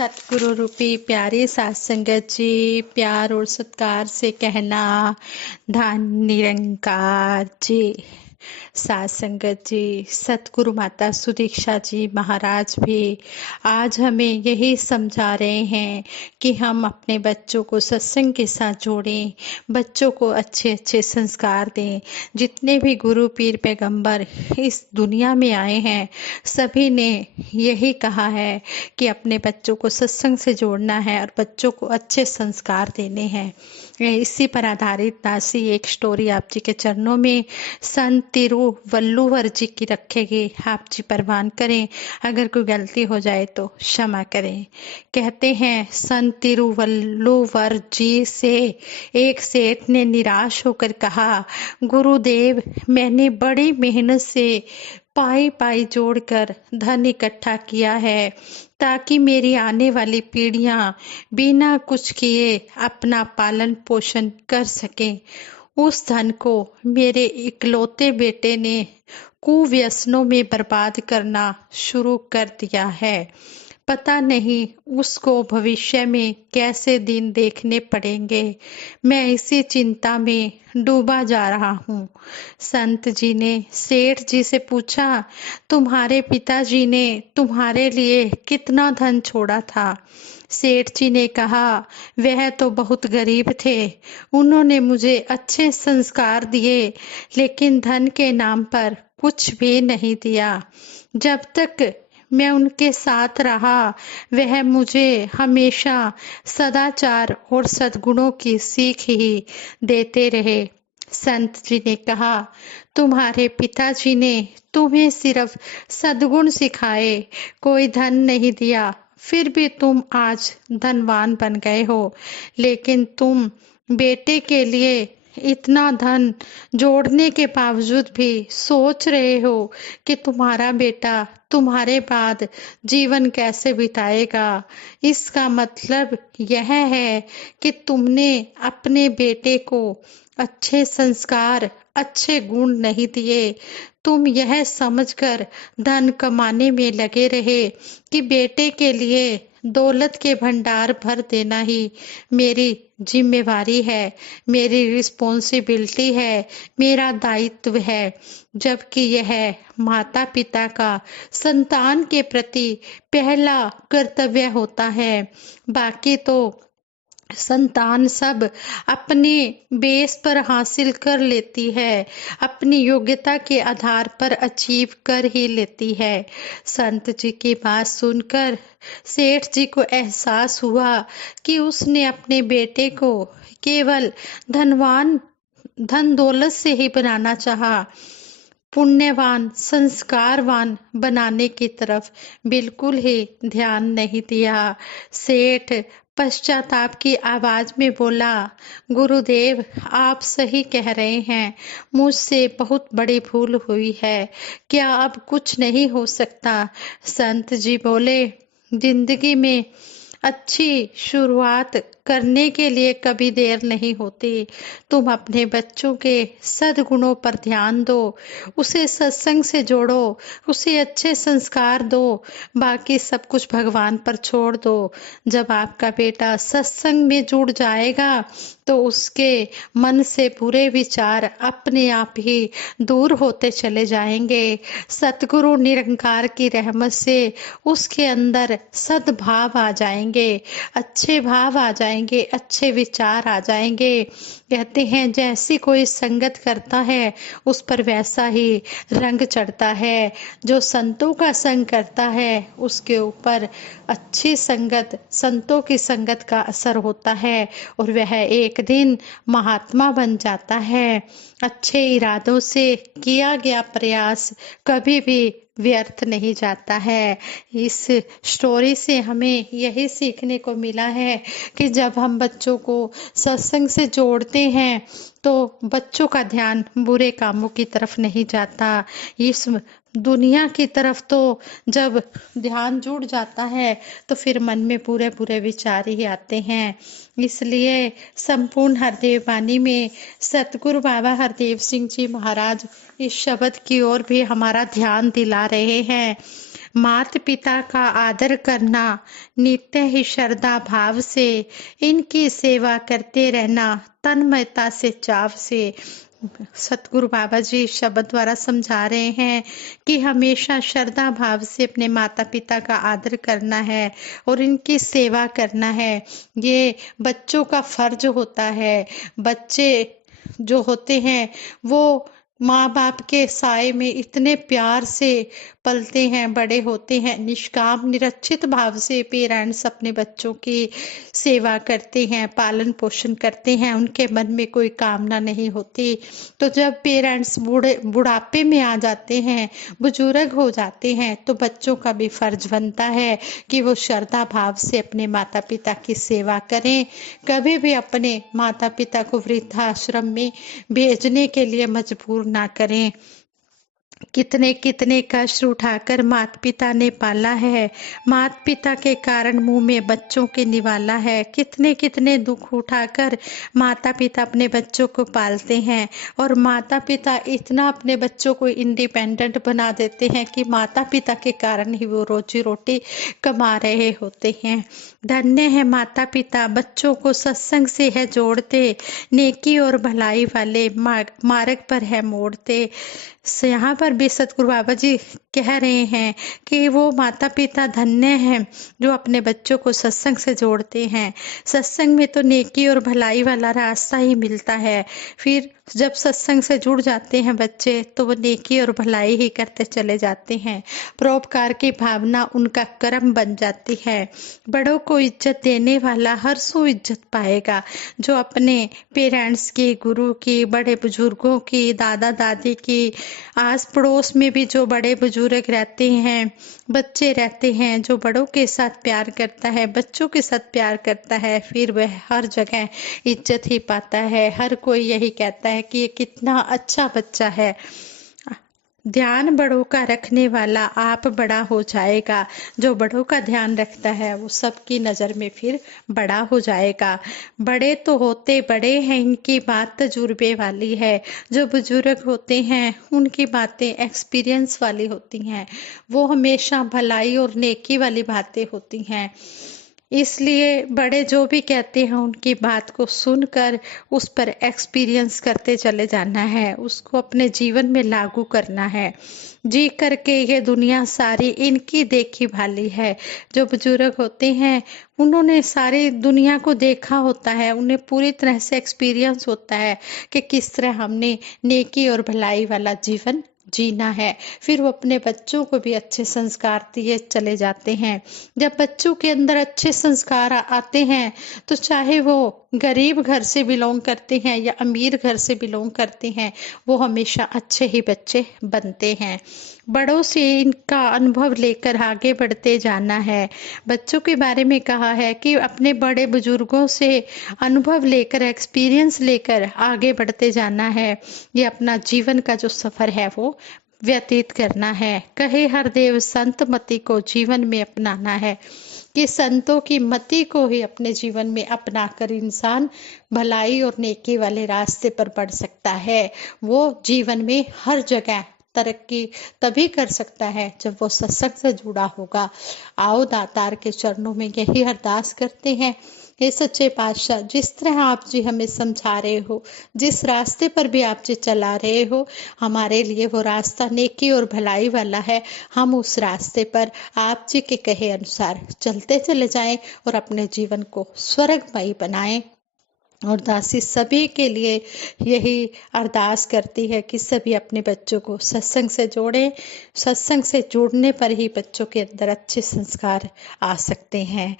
सतगुरु रूपी प्यारे साथ संगत जी, प्यार और सत्कार से कहना धन निरंकार जी। साथ संगत जी, सतगुरु माता सुदीक्षा जी महाराज भी आज हमें यही समझा रहे हैं कि हम अपने बच्चों को सत्संग के साथ जोड़ें, बच्चों को अच्छे अच्छे संस्कार दें। जितने भी गुरु पीर पैगंबर इस दुनिया में आए हैं, सभी ने यही कहा है कि अपने बच्चों को सत्संग से जोड़ना है और बच्चों को अच्छे संस्कार देने हैं। इसी पर आधारित दासी एक स्टोरी आप जी के चरणों में संत तिरुवल्लुवर जी की रखेगी। आप जी परवान करें, अगर कोई गलती हो जाए तो क्षमा करें। कहते हैं, संत तिरुवल्लुवर जी से एक सेठ ने निराश होकर कहा, गुरुदेव, मैंने बड़ी मेहनत से पाई पाई जोड़कर धन इकट्ठा किया है ताकि मेरी आने वाली पीढ़ियां बिना कुछ किए अपना पालन पोषण कर सकें। उस धन को मेरे इकलौते बेटे ने कुव्यसनों में बर्बाद करना शुरू कर दिया है। पता नहीं उसको भविष्य में कैसे दिन देखने पड़ेंगे। मैं इसी चिंता में डूबा जा रहा हूँ। संत जी ने सेठ जी से पूछा, तुम्हारे पिताजी ने तुम्हारे लिए कितना धन छोड़ा था? सेठ जी ने कहा, वह तो बहुत गरीब थे। उन्होंने मुझे अच्छे संस्कार दिए, लेकिन धन के नाम पर कुछ भी नहीं दिया। जब तक मैं उनके साथ रहा, वह मुझे हमेशा सदाचार और सद्गुणों की सीख ही देते रहे। संत जी ने कहा, तुम्हारे पिताजी ने तुम्हें सिर्फ सद्गुण सिखाए, कोई धन नहीं दिया। फिर भी तुम आज धनवान बन गए हो, लेकिन तुम बेटे के लिए इतना धन जोड़ने के बावजूद भी सोच रहे हो कि तुम्हारा बेटा तुम्हारे बाद जीवन कैसे बिताएगा। इसका मतलब यह है कि तुमने अपने बेटे को अच्छे संस्कार, अच्छे गुण नहीं दिए। तुम यह समझकर धन कमाने में लगे रहे कि बेटे के लिए दौलत के भंडार भर देना ही मेरी जिम्मेवारी है, मेरी रिस्पॉन्सिबिलिटी है, मेरा दायित्व है। जबकि यह माता पिता का संतान के प्रति पहला कर्तव्य होता है। बाकी तो संतान सब अपने बेस पर हासिल कर लेती है, अपनी योग्यता के आधार पर अचीव कर ही लेती है। संत जी की बात सुनकर सेठ जी को एहसास हुआ कि उसने अपने बेटे को केवल धन दौलत से ही बनाना चाहा, पुण्यवान संस्कारवान बनाने की तरफ बिल्कुल ही ध्यान नहीं दिया। सेठ पश्चाताप की आवाज में बोला, गुरुदेव, आप सही कह रहे हैं, मुझसे बहुत बड़ी भूल हुई है। क्या अब कुछ नहीं हो सकता? संत जी बोले, जिंदगी में अच्छी शुरुआत करने के लिए कभी देर नहीं होती। तुम अपने बच्चों के सद्गुणों पर ध्यान दो, उसे सत्संग से जोड़ो, उसे अच्छे संस्कार दो, बाकी सब कुछ भगवान पर छोड़ दो। जब आपका बेटा सत्संग में जुड़ जाएगा तो उसके मन से बुरे विचार अपने आप ही दूर होते चले जाएंगे। सतगुरु निरंकार की रहमत से उसके अंदर सद्भाव आ जाएंगे, अच्छे भाव आ जाएंगे, अच्छे विचार आ जाएंगे। कहते हैं, जैसी कोई संगत करता है उस पर वैसा ही रंग चढ़ता है। जो संतों का संग करता है उसके ऊपर अच्छी संगत, संतों की संगत का असर होता है और वह एक दिन महात्मा बन जाता है। अच्छे इरादों से किया गया प्रयास कभी भी व्यर्थ नहीं जाता है। इस स्टोरी से हमें यही सीखने को मिला है कि जब हम बच्चों को सत्संग से जोड़ते हैं तो बच्चों का ध्यान बुरे कामों की तरफ नहीं जाता। इस दुनिया की तरफ तो जब ध्यान जुड़ जाता है तो फिर मन में पूरे पूरे विचार ही आते हैं। इसलिए संपूर्ण हरदेव वाणी में सतगुरु बाबा हरदेव सिंह जी महाराज इस शब्द की ओर भी हमारा ध्यान दिला रहे हैं। माता पिता का आदर करना, नित्य ही श्रद्धा भाव से इनकी सेवा करते रहना, तन्मयता से चाव से। सतगुरु बाबा जी शब्द द्वारा समझा रहे हैं कि हमेशा श्रद्धा भाव से अपने माता पिता का आदर करना है और इनकी सेवा करना है। ये बच्चों का फर्ज होता है। बच्चे जो होते हैं वो माँ बाप के साए में इतने प्यार से पलते हैं, बड़े होते हैं। निष्काम निरक्षित भाव से पेरेंट्स अपने बच्चों की सेवा करते हैं, पालन पोषण करते हैं, उनके मन में कोई कामना नहीं होती। तो जब पेरेंट्स बुढ़ापे में आ जाते हैं, बुजुर्ग हो जाते हैं, तो बच्चों का भी फर्ज बनता है कि वो श्रद्धा भाव से अपने माता पिता की सेवा करें। कभी भी अपने माता पिता को वृद्धाश्रम में भेजने के लिए मजबूर ना करें। कितने कितने कष्ट उठाकर माता पिता ने पाला है, माता पिता के कारण मुंह में बच्चों के निवाला है। कितने कितने दुख उठाकर माता पिता अपने बच्चों को पालते हैं और माता पिता इतना अपने बच्चों को इंडिपेंडेंट बना देते हैं कि माता पिता के कारण ही वो रोजी रोटी कमा रहे होते हैं। धन्य है माता पिता, बच्चों को सत्संग से है जोड़ते, नेकी और भलाई वाले मार्ग पर है मोड़ते। यहाँ पर भी सतगुरु बाबा जी कह रहे हैं कि वो माता पिता धन्य हैं जो अपने बच्चों को सत्संग से जोड़ते हैं। सत्संग में तो नेकी और भलाई वाला रास्ता ही मिलता है। फिर जब सत्संग से जुड़ जाते हैं बच्चे तो वो नेकी और भलाई ही करते चले जाते हैं। परोपकार की भावना उनका कर्म बन जाती है। बड़ों को इज्जत देने वाला हर सू इज्जत पाएगा। जो अपने पेरेंट्स की, गुरु की, बड़े बुजुर्गों की, दादा दादी की, आस पड़ोस में भी जो बड़े बुजुर्ग रहते हैं, बच्चे रहते हैं, जो बड़ों के साथ प्यार करता है, बच्चों के साथ प्यार करता है, फिर वह हर जगह इज्जत ही पाता है। हर कोई यही कहता है कि ये कितना अच्छा बच्चा है। ध्यान बड़ों का रखने वाला आप बड़ा हो जाएगा। जो बड़ों का ध्यान रखता है वो सबकी नज़र में फिर बड़ा हो जाएगा। बड़े तो होते बड़े हैं, इनकी बात तजुर्बे वाली है। जो बुजुर्ग होते हैं उनकी बातें एक्सपीरियंस वाली होती हैं। वो हमेशा भलाई और नेकी वाली बातें होती हैं। इसलिए बड़े जो भी कहते हैं उनकी बात को सुनकर उस पर एक्सपीरियंस करते चले जाना है, उसको अपने जीवन में लागू करना है। जी करके ये दुनिया सारी इनकी देखी भाली है। जो बुजुर्ग होते हैं उन्होंने सारी दुनिया को देखा होता है, उन्हें पूरी तरह से एक्सपीरियंस होता है कि किस तरह हमने नेकी और भलाई वाला जीवन जीना है। फिर वो अपने बच्चों को भी अच्छे संस्कार दिए चले जाते हैं। जब बच्चों के अंदर अच्छे संस्कार आते हैं तो चाहे वो गरीब घर से बिलोंग करते हैं या अमीर घर से बिलोंग करते हैं, वो हमेशा अच्छे ही बच्चे बनते हैं। बड़ों से इनका अनुभव लेकर आगे बढ़ते जाना है। बच्चों के बारे में कहा है कि अपने बड़े बुजुर्गों से अनुभव लेकर, एक्सपीरियंस लेकर आगे बढ़ते जाना है। ये अपना जीवन का जो सफर है वो व्यतीत करना है। कहे हरदेव संत मति को जीवन में अपनाना है कि संतों की मति को ही अपने जीवन में अपनाकर इंसान भलाई और नेकी वाले रास्ते पर बढ़ सकता है। वो जीवन में हर जगह तरक्की तभी कर सकता है जब वो सत्संग से जुड़ा होगा। आओ दातार के चरणों में यही अरदास करते हैं। हे सच्चे पातशाह, जिस तरह आप जी हमें समझा रहे हो, जिस रास्ते पर भी आप जी चला रहे हो, हमारे लिए वो रास्ता नेकी और भलाई वाला है। हम उस रास्ते पर आप जी के कहे अनुसार चलते चले जाएं और अपने जीवन को स्वर्गमयी बनाएं। और दासी सभी के लिए यही अरदास करती है कि सभी अपने बच्चों को सत्संग से जोड़ें। सत्संग से जुड़ने पर ही बच्चों के अंदर अच्छे संस्कार आ सकते हैं।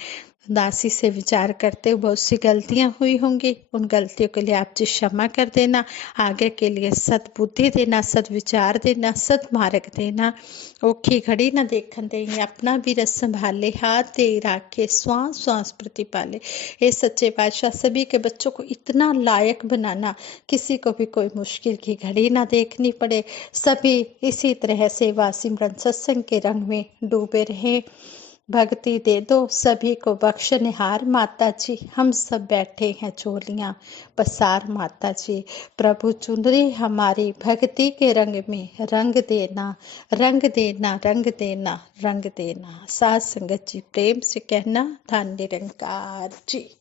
दासी से विचार करते हुए बहुत सी गलतियां हुई होंगी, उन गलतियों के लिए आप जी क्षमा कर देना। आगे के लिए सद्बुद्धि देना, सद्विचार देना, सद्मार्ग देना। औखी घड़ी न देखन देंगे, अपना भी रस संभाले, हाथ दे राखे, श्वास श्वास प्रतिपाले। ये सच्चे पातशाह सभी के बच्चों को इतना लायक बनाना, किसी को भी कोई मुश्किल की घड़ी ना देखनी पड़े। सभी इसी तरह सेवा सिमरन सत्संग के रंग में डूबे रहे। भक्ति दे दो सभी को बख्शनिहार माता जी। हम सब बैठे हैं चोलियां पसार माता जी। प्रभु चुनरी हमारी भक्ति के रंग में रंग देना, रंग देना, रंग देना, रंग देना। साथ संगत जी प्रेम से कहना, धन निरंकार जी।